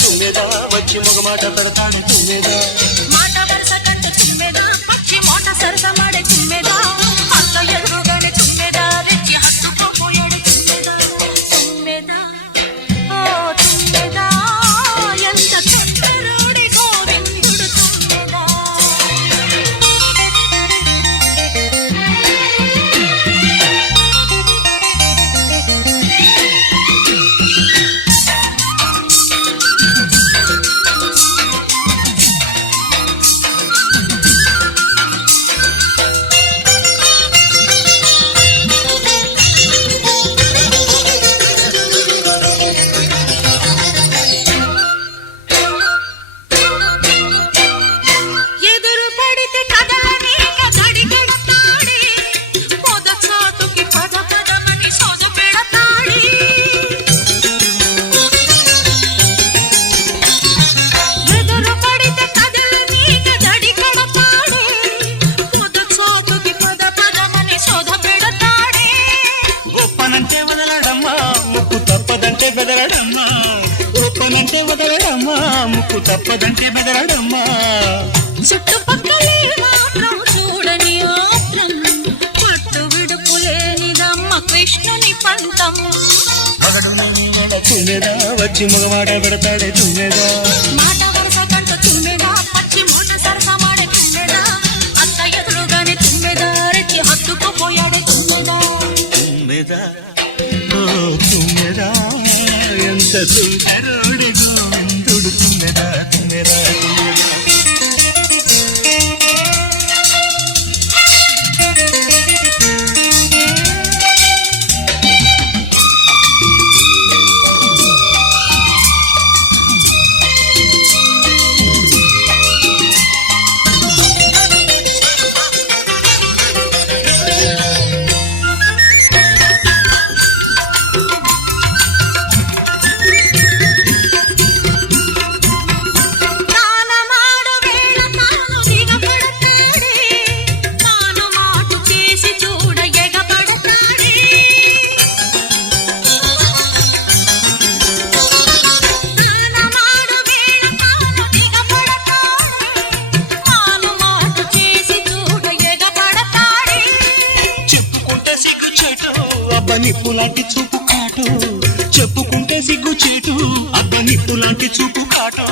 తుమ్మెదా వచ్చి మగ మాట పెడతాడు తుమ్మెదా మాట వరుస కంటే తుమ్మెదా పచ్చి మోట సరస మాడే తుమ్మెదా అల్ల ఎదురుగానే తుమ్మెదా రెచ్చి హత్తుకోపోయాడు తుమ్మెదా తుమ్మెదా ఓ తుమ్మెదా ఎంత చక్కరోడి గోవిందుడు తుమ్మెదా ఒప్పనంటే వదలడమ్మా ముక్కు తప్పదంటే బెదరడమ్మా చుట్టుపక్కలే మాత్రం చూడని ఆత్రం పట్టు విడుపు లేనిదమ్మ కృష్ణుని పంతం తుమ్మెదా వచ్చి మగమాట పెడతాడే తుమ్మెదా మాట వరుస కంట తుమ్మెదా పచ్చి మూట సరస మాడే తుమ్మెదా అత్త ఎదురుగానే తుమ్మెదా రెచ్చి హత్తుకోపోయాడే తుమ్మెదా తుమ్మెదా ఓ తుమ్మెదా ఎంత సుందరుడి గోవిందుడు తుమ్మెదా తుమ్మెదా తుమ్మెదా నిప్పులాంటి చూపు కాటు చెప్పుకుంటే సిగ్గు చేటు అబ్బ నిప్పులాంటి చూపు కాటు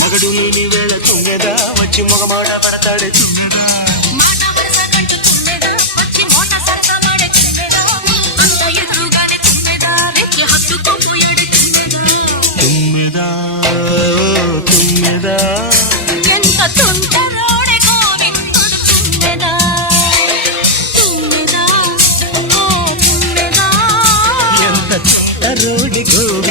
మగడు లేని వేళ తుమ్మెదా వచ్చి మగమాట పడతాడే తుమ్మెదా తుమ్మెదా తుమ్మెదా ఎంత తుంటరోడే గోవిందుడు తుమ్మెదా తుమ్మెదా ఓ తుమ్మెదా ఎంత తుంటరోడి గోవిందుడు